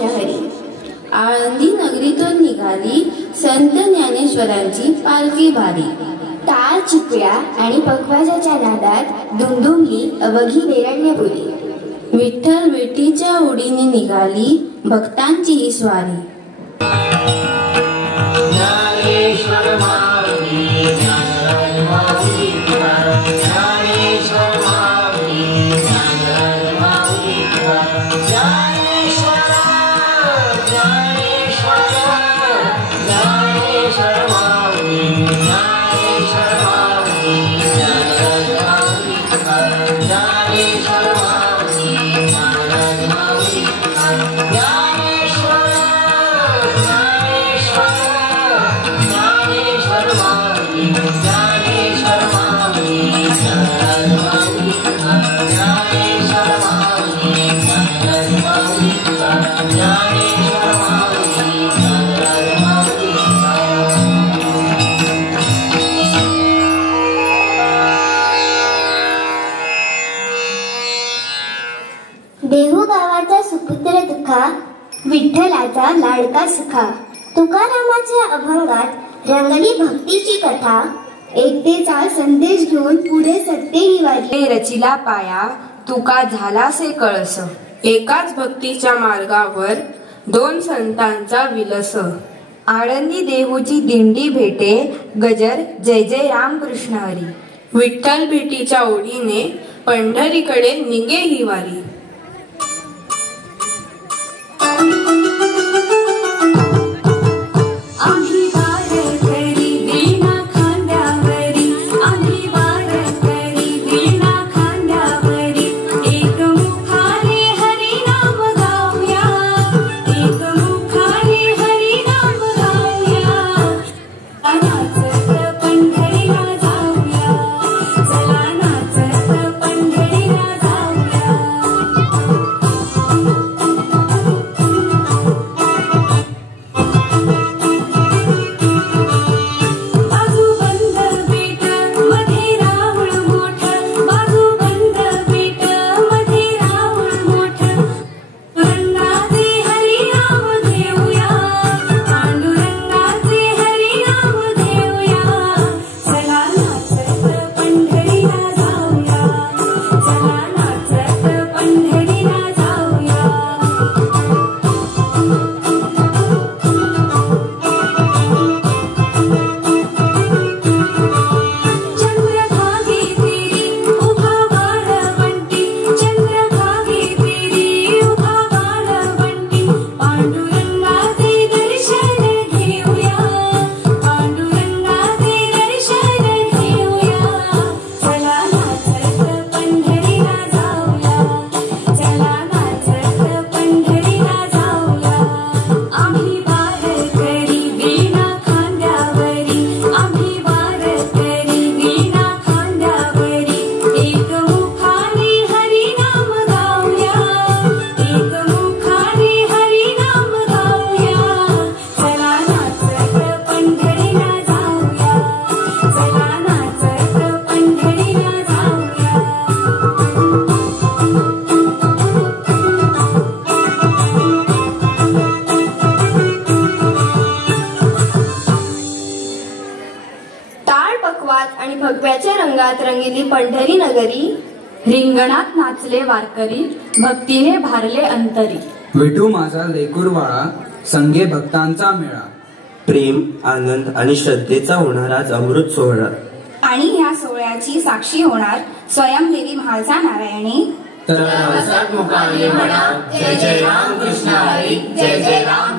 रामकृष्ण हरी. आळंदी नगरीतून निघाली संत ज्ञानेश्वरांची पालखी भारी. टाळ चिपळ्या आणि पखवाजाच्या नादात दुमदुमली अवघी वेरण्यपुरी. विठ्ठल विठीच्या उडीने निघाली भक्तांची ही स्वारी. देहू गावाचा सुपुत्र तुका, विठ्ठलाचा लाडका सुखा. तुकारामाच्या अभंगात रंगली भक्तीची कथा. एकतेचा संदेश घेऊन पुढे सत्य निवाजले. रचिला पाया तुका झालासे कळस. एकाच भक्तीच्या मार्गावर दोन संतांचा विलस. आळंदी देहूची दिंडी भेटे गजर जय जय रामकृष्ण हरी. विठ्ठल भेटीच्या ओढीने पंढरीकडे निघे ही वारी. आणि भगव्याच्या रंगात रंगिली पंढरी नगरी. रिंगणात नाचले वारकरी भक्तीने भारले अंतरी. विठू माझा लेकुरवाळा संगे भक्तांचा मेळा. प्रेम आनंद आणि श्रद्धेचा होणार आज अमृत सोहळा. आणि ह्या सोहळ्याची साक्षी होणार स्वयंदेवी म्हालसा नारायणी. तर मुकामी म्हणा जय जय राम कृष्ण हरी. जय जय राम.